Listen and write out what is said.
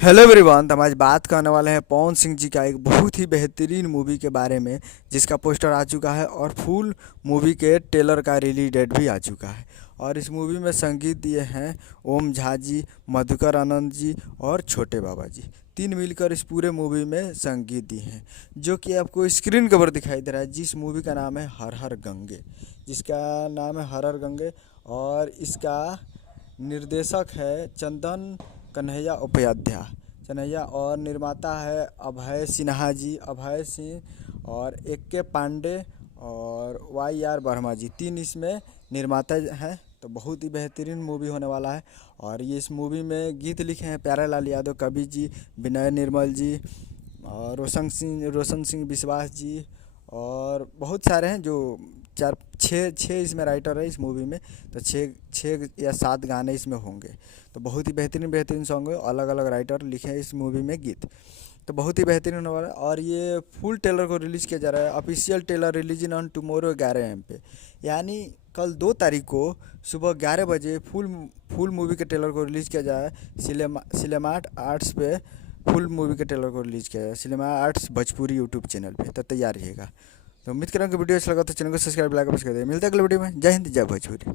Hello everyone. तो हम आज बात करने वाले हैं पवन सिंह जी का एक बहुत ही बेहतरीन मूवी के बारे में, जिसका पोस्टर आ चुका है और फुल मूवी के ट्रेलर का रिलीज डेट भी आ चुका है। और इस मूवी में संगीत दिए हैं ओम झा जी, मधुकर आनंद जी और छोटे बाबा जी। तीन मिलकर इस पूरे मूवी में संगीत दिए हैं, जो कि आपको स्क्रीन कवर दिखाई दे रहा है, जिस मूवी का नाम है हर हर गंगे। जिसका नाम है हर हर गंगे। और इसका निर्देशक है चंदन कन्हैया उपाध्याय कन्हैया, और निर्माता है अभय सिन्हा जी, अभय सिंह और एक के पांडे और वाई आर वर्मा जी। तीन इसमें निर्माता हैं। तो बहुत ही बेहतरीन मूवी होने वाला है। और ये इस मूवी में गीत लिखे हैं प्यारेलाल यादव कवि जी, विनय निर्मल जी और रोशन सिंह विश्वास जी। और बहुत सारे हैं जो चार छः छः इसमें राइटर है इस मूवी में। तो छः छः या सात गाने इसमें होंगे। तो बहुत ही बेहतरीन बेहतरीन सॉन्ग है, अलग अलग राइटर लिखे हैं इस मूवी में गीत। तो बहुत ही बेहतरीन होने वाला है। और ये फुल ट्रेलर को रिलीज़ किया जा रहा है। Official trailer releasing on tomorrow 11 AM पे, यानी कल 2 तारीख को सुबह 11 बजे फुल मूवी के ट्रेलर को रिलीज़ किया जाए सिनेमार्ट आर्ट्स पे। फुल मूवी के ट्रेलर को रिलीज़ किया जाए cinema arts Bhojpuri YouTube channel पे। तो तैयार रहिएगा। तो उम्मीद करूँ कि वीडियो अच्छा लगा तो चैनल को सब्सक्राइब लाइक कर दे। मिलते हैं अगले वीडियो में। जय हिंद, जय भोजपुरी।